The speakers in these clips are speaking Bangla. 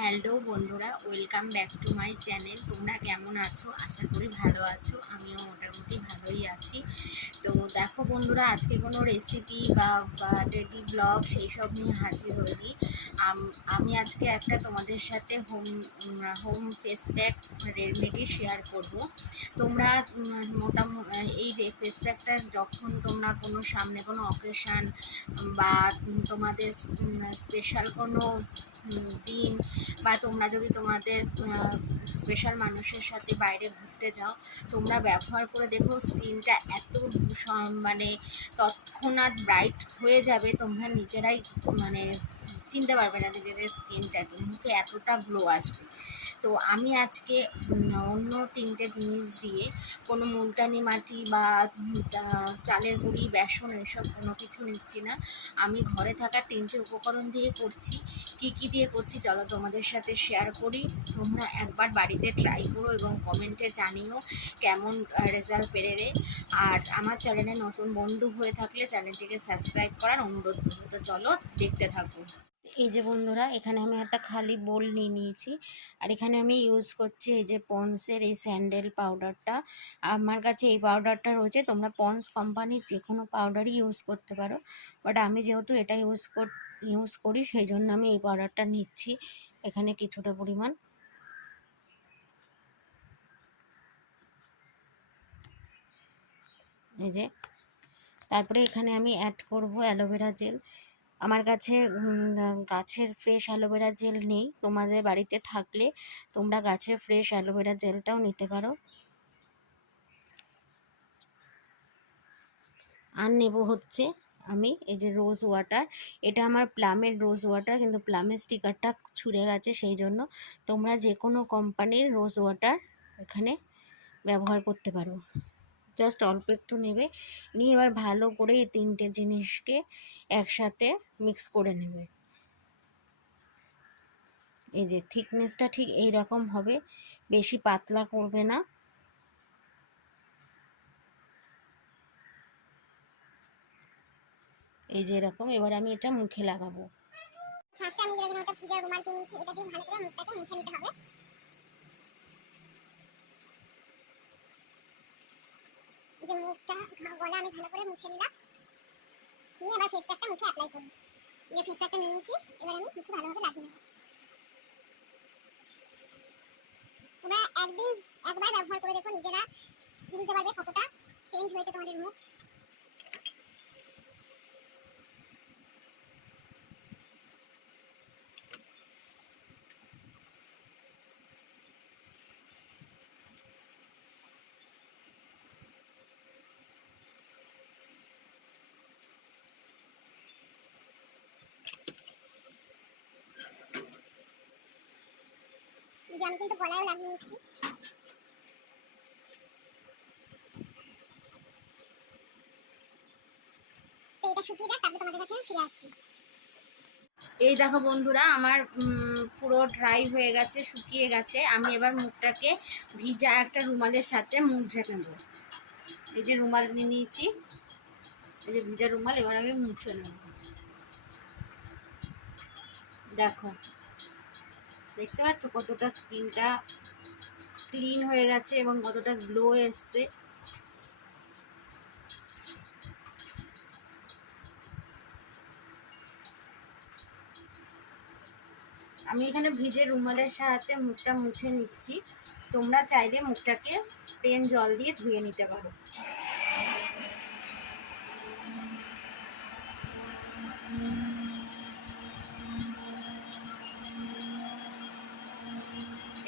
হ্যালো বন্ধুরা, welcome back to my channel. তোমরা কেমন আছো? আশা করি ভালো আছো। আমিও মোটামুটি ভালোই আছি। তো দেখো বন্ধুরা, আজকে কোনো রেসিপি বা ডেলি ব্লগ সেই সব নিয়ে হাজির হইনি। আমি আজকে একটা তোমাদের সাথে home face pack remedy share করব। তোমরা মোটামুটি এই ফেস প্যাকটা যখন তোমরা কোনো সামনে কোনো অকেশান বা তোমাদের স্পেশাল কোনো দিন, বা তোমরা যদি তোমাদের স্পেশাল মানুষের সাথে বাইরে ঘুরতে যাও, তোমরা ব্যবহার করে দেখো, স্কিনটা এত মানে তৎক্ষণাৎ ব্রাইট হয়ে যাবে, তোমরা নিজেরাই মানে চিনতে পারবে না নিজেদের স্কিনটাকে, মুখে এতটা গ্লো আসবে। তো আমি আজকে অন্য তিনটে জিনিস দিয়ে, কোনো মুলতানি মাটি বা চালের গুঁড়ি, বেসন এসব কোনো কিছু নিচ্ছি না। আমি ঘরে থাকা তিনটে উপকরণ দিয়ে করছি। কি কি দিয়ে করছি চলো তোমাদের সাথে শেয়ার করি। তোমরা একবার বাড়িতে ট্রাই করো এবং কমেন্টে জানিও কেমন রেজাল্ট পেরে। আর আমার চ্যানেলে নতুন বন্ধু হয়ে থাকলে চ্যানেলটিকে সাবস্ক্রাইব করার অনুরোধ করবো। তো চলো দেখতে থাকো। এই যে বন্ধুরা, এখানে আমি একটা খালি বোল নিয়ে নিয়েছি, আর এখানে আমি ইউজ করছি এই যে পন্সের এই স্যান্ডেল পাউডারটা। আমার কাছে এই পাউডারটা রয়েছে, তোমরা পন্স কোম্পানির যে কোনো পাউডারই ইউজ করতে পারো, বাট আমি যেহেতু এটা ইউজ করি সেই জন্য আমি এই পাউডারটা নিচ্ছি। এখানে কিছুটা পরিমাণ এই যে, তারপরে এখানে আমি অ্যাড করব অ্যালোভেরা জেল। আমার কাছে গাছের ফ্রেশ অ্যালোভেরা জেল নেই, তোমাদের বাড়িতে থাকলে তোমরা গাছের ফ্রেশ অ্যালোভেরা জেলটাও নিতে পারো। আর নেব হচ্ছে আমি এই যে রোজ ওয়াটার। এটা আমার প্লামের রোজ ওয়াটার, কিন্তু প্লামের স্টিকারটা ছুঁড়ে গেছে, সেই জন্য তোমরা যে কোনো কোম্পানির রোজ ওয়াটার এখানে ব্যবহার করতে পারো। জাস্ট অল্প একটু নেবে, নিয়ে এবার ভালো করে এই তিনটে জিনিসকে একসাথে মিক্স করে নেবে। এই যে থিকনেসটা ঠিক এই রকম হবে, বেশি পাতলা করবে না। এই যে এরকম। এবার আমি এটা মুখে লাগাবো। ফার্স্টে আমি যেটা একটা ভিজা রুমাল নিয়ে নিয়েছি, এটা দিয়ে ভালো করে মুখটাকে মুছে নিতে হবে। যে মুখটা গলা আমি ভালো করে মুছে নিলাম, নিয়ে এবার ফেস প্যাকটা মুখে অ্যাপ্লাই করব। যে ফেস প্যাকটা নিয়ে নিয়েছি, এবার আমি মুখে ভালোভাবে লাগিয়ে নেব। তোমরা একবার ব্যবহার করে দেখো, নিজেরা বুঝতে পারবে কতটা চেঞ্জ হয়েছে তোমাদের মুখ। যে আমি কিন্তু গলায়ও লাগিয়ে নিচ্ছি। তো এটা শুকিয়ে যাক, তারপর তোমাদের কাছে ফিরে আসছি। এই দেখো বন্ধুরা, আমার পুরো ড্রাই হয়ে গেছে, শুকিয়ে গেছে। আমি এবার মুখটাকে ভিজা একটা রুমালের সাথে মুখ ঢেকে নেবো। এই যে রুমাল নিয়ে নিয়েছি, এই যে ভিজা রুমাল, এবার আমি মুছে নেব। দেখো, দেখতে পাচ্ছ কতটা স্কিনটা ক্লিন হয়ে গেছে এবং কতটা গ্লো এসছে। আমি এখানে ভিজে রুমালের সাহায্যে মুখটা মুছে নিচ্ছি। তোমরা চাইলে মুখটাকে প্লেন জল দিয়ে ধুয়ে নিতে পারো।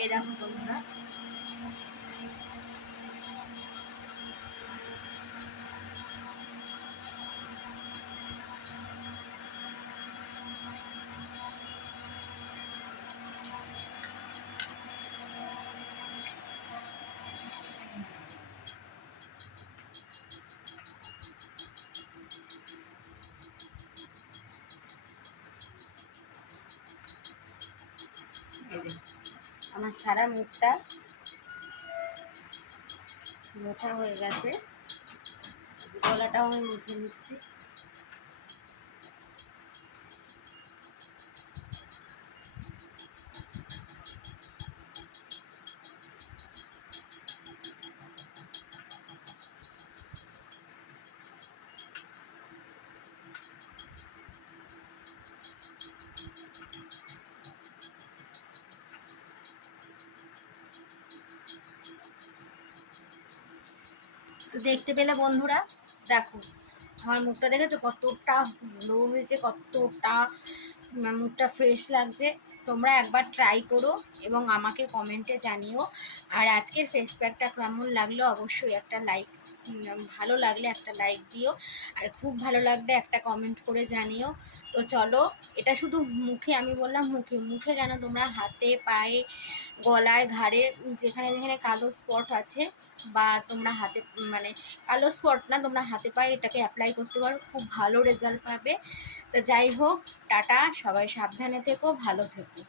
এই দেখো বন্ধুরা, এই যে আমার সারা মুখটা মোছা হয়ে গেছে। গলাটাও আমি মুছে নিচ্ছি। তো দেখতে পেলে বন্ধুরা, দেখো আমার মুখটা দেখেছো কতটা গ্লো হয়েছে, কতটা মুখটা ফ্রেশ লাগছে। তোমরা একবার ট্রাই করো এবং আমাকে কমেন্টে জানিও। আর আজকের ফেস প্যাকটা কেমন লাগলো অবশ্যই একটা লাইক, ভালো লাগলে একটা লাইক দিও, আর খুব ভালো লাগলে একটা কমেন্ট করে জানিও। তো চলো, এটা শুধু মুখে, আমি বললাম মুখে, মুখে কেন, তোমরা হাতে, পায়ে, গলায়, ঘাড়ে, যেখানে যেখানে কালো স্পট আছে, বা তোমরা হাতে, মানে কালো স্পট না, তোমরা হাতে পায়ে এটাকে অ্যাপ্লাই করতে পারো, খুব ভালো রেজাল্ট পাবে। তো যাই হোক, টাটা, সবাই সাবধানে থেকো, ভালো থেকো।